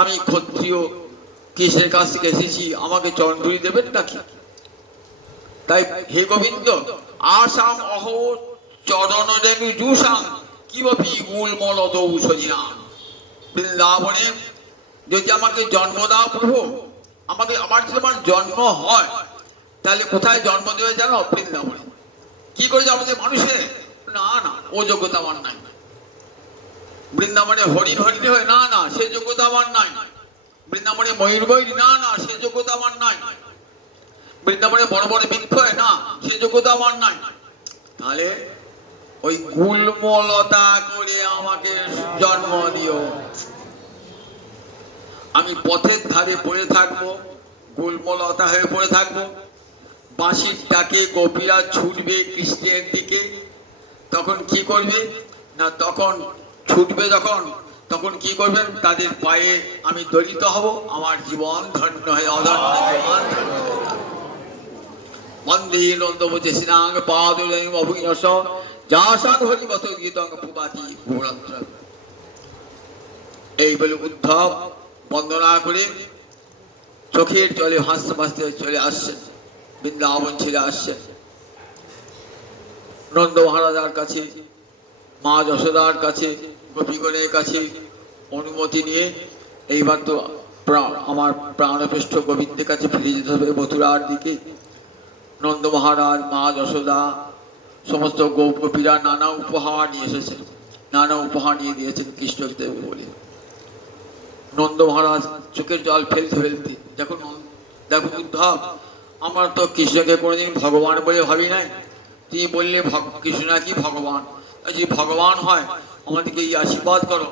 আমি ক্ষত্রিয় কৃষ্ণের কাছ থেকে এসেছি, আমাকে চরণ ধুলি দেবেন নাকি? তাই হে গোবিন্দ, আসাম অহ চরণ রেণু জুসাম কিবপি গুলমল দৌসজিনাম। বৃন্দাবনে যদি আমাকে জন্ম দাও প্রভু, আমার যদি আমার জন্ম হয়, তাহলে কোথায় জন্ম দেবে জানো? বৃন্দাবনে। কি করে আমাদের মানুষে? না না, ও যোগ্যতা আমার নাই। বৃন্দাবনে হরিণ হরিণ হয়ে, না না, সে যোগ্যতা আমার নাই। বৃন্দাবনে ময়ূর ময়ূর, না না, সে যোগ্যতা আমার নাই। বৃন্দাবনে বড় বড় বৃক্ষ হয়, না, সে যোগ্যতা আমার নাই। তাহলে ওই গুল্মলতা করে আমাকে জন্ম দিও। আমি পথের ধারে পড়ে থাকবো, গুল্মলতা হয়ে পড়ে থাকবো। বাঁশির ডাকে গোপীরা ছুটবে কৃষ্ণের দিকে, তখন কি করবে না, তখন ছুটবে যখন, তখন কি করবেন? তাদের পায়ে আমি দলিত হব, আমার জীবন ধন্য হয়ে, অধন্য জীবন ধন্য হয়ে। বন্দে নন্দবচে সিনাঙ্গ পাদুলয়ং অভিনশ যাশাং হরিবত গীতং পুবাতি ঘোরাত্র। এই বলে উদ্ধব বন্দনা করে চোখের জলে ভাসতে ভাসতে চলে আসছেন, বৃন্দাবন ছেড়ে আসছেন। নন্দ মহারাজার কাছে, মা যশোদার কাছে, গোপীগণের কাছে অনুমতি নিয়ে এইবার তো আমার প্রাণপৃষ্ঠ গোবিন্দের কাছে ফিরে যেতে হবে মথুরার দিকে। নন্দ মহারাজ, মা যশোদা, সমস্ত গোপ গোপীরা নানা উপহার নিয়ে এসেছেন, নানা উপহার নিয়ে দিয়েছেন কৃষ্ণকে দেবে বলে। নন্দ মহারাজ চোখের জল ফেলতে ফেলতে, দেখো উদ্ধব, আমরা তো কৃষ্ণকে কোনোদিন ভগবান বলে ভাবি নাই। তিনি বললে কৃষ্ণ নাকি ভগবান, যদি ভগবান হয় আমাদেরকে এই আশীর্বাদ করো,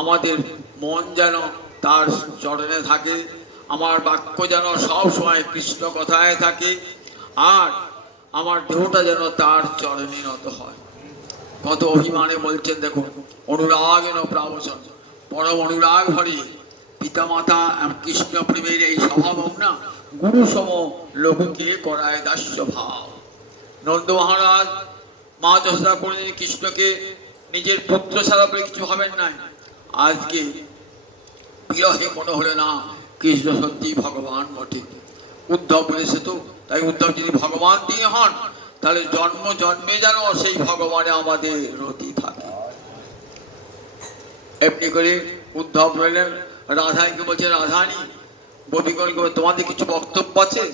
আমাদের মন যেন তার চরণে থাকে, আমার বাক্য যেন সব সময় কৃষ্ণ কথায় থাকে, আর আমার দেহটা যেন তার চরণে নত হয়। কত অভিমানে বলছেন দেখুন, অনুরাগ এন প্রাবসন, পরম অনুরাগ ভরে পিতা মাতা কৃষ্ণ প্রেমের এই স্বভাব না, গুরু সম লঘুকে করায় দাস্য ভাব। নন্দ মহারাজ, মা যশোদা কোনদিন কৃষ্ণকে নিজের পুত্র ছাড়া বলে কিছু ভাবেন নাই। আজকে বিরহে মনে হলে না কৃষ্ণ সত্যি ভগবান বটে। উদ্ধব বলেছে তো, তাই উদ্ধব যদি ভগবান দিয়ে হন তাহলে জন্ম জন্মে যেন সেই ভগবানে আমাদের রতি থাকে। এমনি করে উদ্ধব বললেন, রাধাকে বলছে, রাধানি গোপীগণকে তোমাদের কিছু বক্তব্য আছে?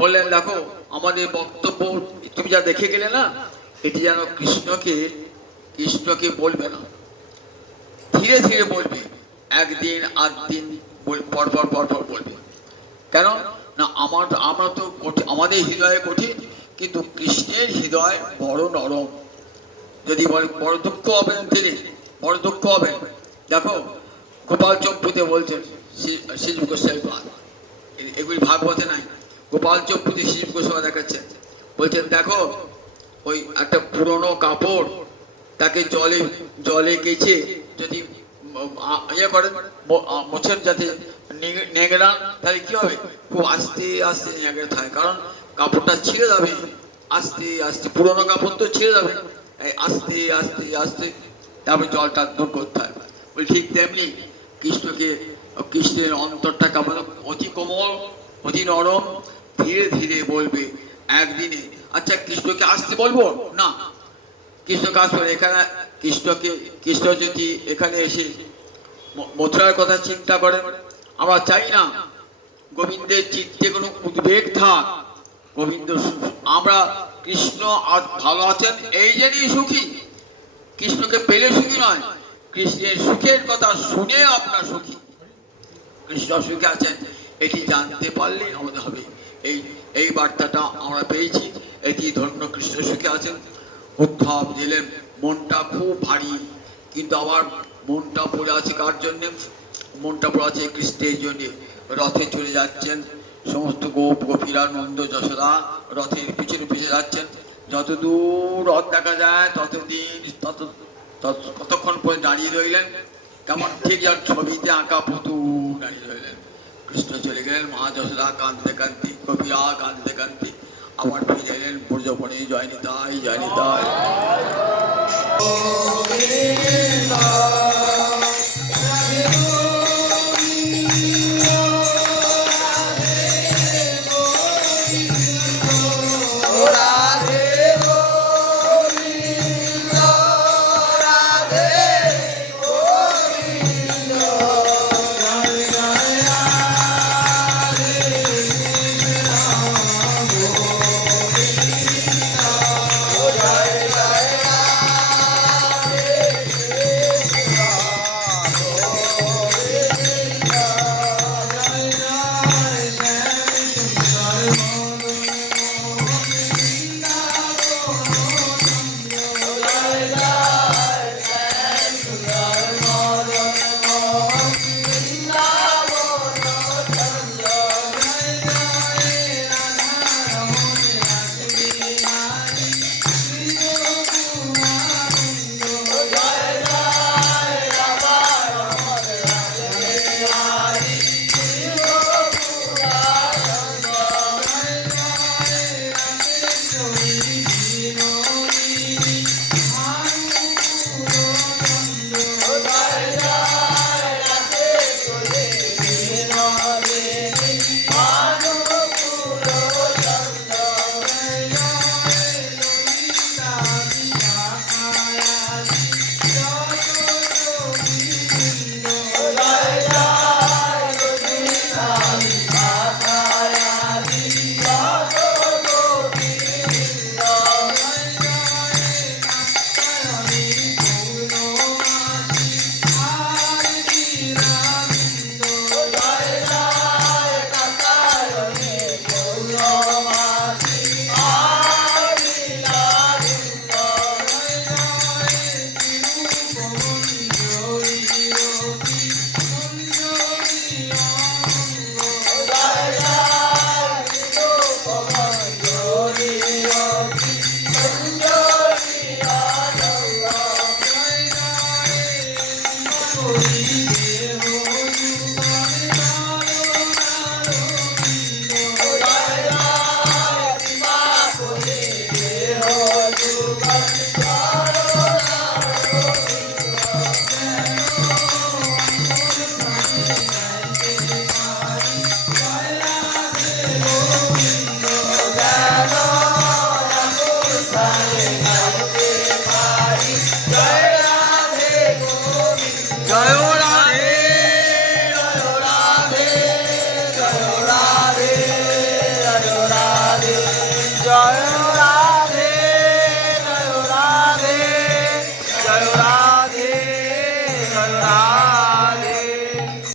বললেন, দেখো আমাদের বক্তব্য তুমি যা দেখে গেলে না, এটি যেন কৃষ্ণকে বলবে না, ধীরে ধীরে বলবে, একদিন আধদিন পর পর বলবে। কেন না, আমরা তো আমাদের হৃদয়ে কঠিন, কিন্তু কৃষ্ণের হৃদয় বড় নরম। যদি বড় দুঃখ হবেন, তিনি বড় দুঃখ হবেন। দেখো গোপাল চম্পুতে বলছেন, শিব গোস্বামী পাদ, এগুলি ভাগবতে নাই, গোপাল চম্পুতে শিব গোস্বামী দেখাচ্ছেন, বলছেন দেখো ওই একটা পুরনো কাপড় তাকে জলে কেচে যদি ইয়ে করেন, মোছেন যাতে নেগড়ান, তাহলে কি হবে, খুব আস্তে আস্তে নেগড়ে থাকে, কারণ কাপড়টা ছিঁড়ে যাবে আস্তে আস্তে, পুরনো কাপড় তো ছিঁড়ে যাবে, আস্তে আস্তে আস্তে তারপরে জলটা দূর করতে হবে। ওই ঠিক তেমনি কৃষ্ণের অন্তরটা কেমন অতি কোমল, অতি নরম, ধীরে ধীরে বলবে একদিনে। আচ্ছা কৃষ্ণকে আসতে বলবো না, কৃষ্ণকে আসবে এখানে, কৃষ্ণ যদি এখানে এসে মথুরার কথা চিন্তা করেন, আমরা চাই না গোবিন্দের চিত্তে কোনো উদ্বেগ থাক। গোবিন্দ, আমরা কৃষ্ণ ভালো আছেন এই জন্যই সুখী, কৃষ্ণকে পেলে সুখী নয়, কৃষ্ণের সুখের কথা শুনে আপনার সুখী। কৃষ্ণ সুখে আছেন এটি জানতে পারলেই আমাদের হবে। এই বার্তাটা আমরা পেয়েছি, এটি ধন্য কৃষ্ণ সুখে আছেন। উদ্ধব দিলেন, মনটা খুব ভারী, কিন্তু আবার মনটা পড়ে আছে কার জন্যে? মনটা পড়ে আছে কৃষ্ণের জন্যে। রথে চলে যাচ্ছেন, সমস্ত গোপ গোপীরা, নন্দ যশোদা রথের পিছনে পিছিয়ে যাচ্ছেন। যতদূর রথ দেখা যায় ততক্ষণ পরে দাঁড়িয়ে রইলেন, কেমন ঠিক যার ছবিতে আঁকা পুতুল দাঁড়িয়ে রইলেন। কৃষ্ণ চলে গেলেন, মা যশোদা কাঁদতে কাঁদতে, গোপীরা কাঁদতে কাঁদতে আবার ফিরে এলেন ব্রজবনে। জয় নিতাই, জয় নিতাই।